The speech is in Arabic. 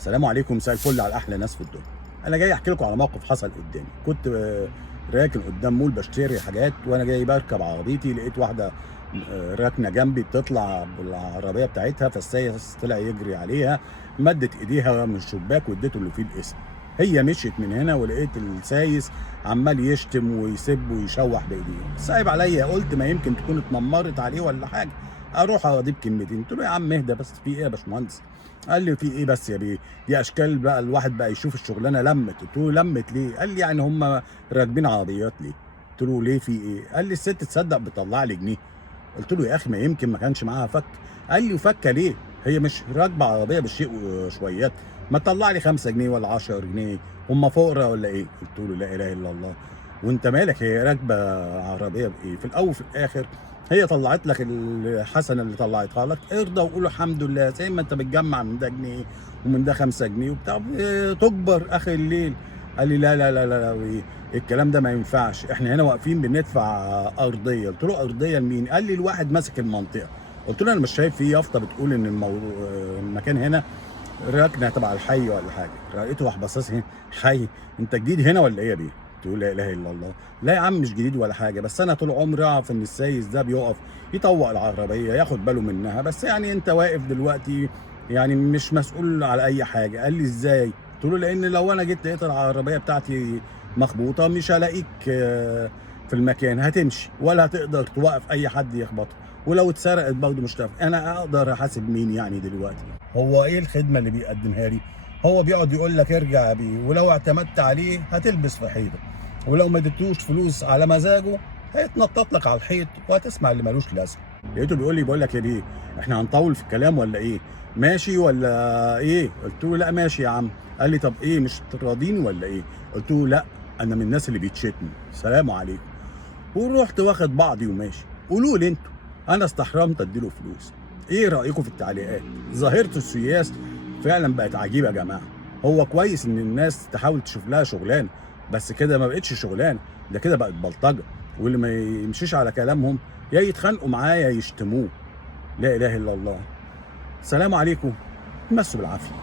السلام عليكم، مساء الفل على احلى ناس في الدنيا. انا جاي احكي لكم على موقف حصل قدامي. كنت راكن قدام مول بشتري حاجات، وانا جاي بركب عربيتي لقيت واحده راكنه جنبي بتطلع بالعربيه بتاعتها، فالسايس طلع يجري عليها، مدت ايديها من الشباك واديته اللي فيه الاسم. هي مشيت من هنا ولقيت السايس عمال يشتم ويسب ويشوح بايديه. صعب عليا، قلت ما يمكن تكون اتنمرت عليه ولا حاجه، اروح اضيب كلمتين. قلت له يا عم اهدى بس، في ايه يا باشمهندس؟ قال لي في ايه بس يا بيه؟ دي اشكال بقى، الواحد بقى يشوف الشغلانه لمت. قلت له لمت ليه؟ قال لي يعني هم راكبين عربيات ليه؟ قلت له ليه في ايه؟ قال لي الست تصدق بتطلع لي جنيه. قلت له يا اخي ما يمكن ما كانش معاها فك. قال لي وفكه ليه؟ هي مش راكبه عربيه بالشيء وشويات، ما تطلع لي 5 جنيه ولا 10 جنيه، هم فقراء ولا ايه؟ قلت له لا اله الا الله، وانت مالك؟ هي راكبه عربيه بايه؟ في الاول وفي الاخر هي طلعت لك الحسنه اللي طلعتها لك، ارضى وقول الحمد لله، زي ما انت بتجمع من ده جنيه ومن ده 5 جنيه وبتاع تكبر اخر الليل. قال لي لا لا لا لا لا، الكلام ده ما ينفعش، احنا هنا واقفين بندفع ارضيه. قلت له ارضيه لمين؟ قال لي الواحد ماسك المنطقه. قلت له انا مش شايف في يافطه بتقول ان المكان هنا ركنه تبع الحي ولا حاجه. لقيته راح باصص هنا، حي؟ انت جديد هنا ولا ايه يا بيه؟ تقول لا اله الا الله. لا يا عم مش جديد ولا حاجه، بس انا طول عمري اعرف ان السايس ده بيقف يطوق العربيه ياخد باله منها، بس يعني انت واقف دلوقتي يعني مش مسؤول على اي حاجه. قال لي ازاي؟ قلت له لان لو انا جيت لقيت العربيه بتاعتي مخبوطه مش هلاقيك في المكان، هتمشي ولا هتقدر توقف اي حد يخبطها، ولو اتسرقت برضه مش هتعرف. انا اقدر احاسب مين يعني دلوقتي؟ هو ايه الخدمه اللي بيقدمها لي؟ هو بيقعد يقول لك ارجع بيه، ولو اعتمدت عليه هتلبس في حيطه، ولو ما اديتوش فلوس على مزاجه هيتنطط لك على الحيط وهتسمع اللي ملوش لازمه. لقيته بيقول لي بقول لك يا بيه، احنا هنطول في الكلام ولا ايه؟ ماشي ولا ايه؟ قلت له لا ماشي يا عم. قال لي طب ايه مش راضيني ولا ايه؟ قلت له لا، انا من الناس اللي بيتشتموا. سلام عليكم. ورحت واخد بعضي وماشي. قولوا لي انتوا، انا استحرمت اديله فلوس. ايه رايكم في التعليقات؟ ظاهره السياس فعلا بقت عجيبه يا جماعه. هو كويس ان الناس تحاول تشوف لها شغلانه، بس كده ما بقتش شغلانه، ده كده بقت بلطجه. واللي ما يمشيش على كلامهم يا يتخانقوا معاه يا يشتموه. لا اله الا الله. سلام عليكم، مسوا بالعافيه.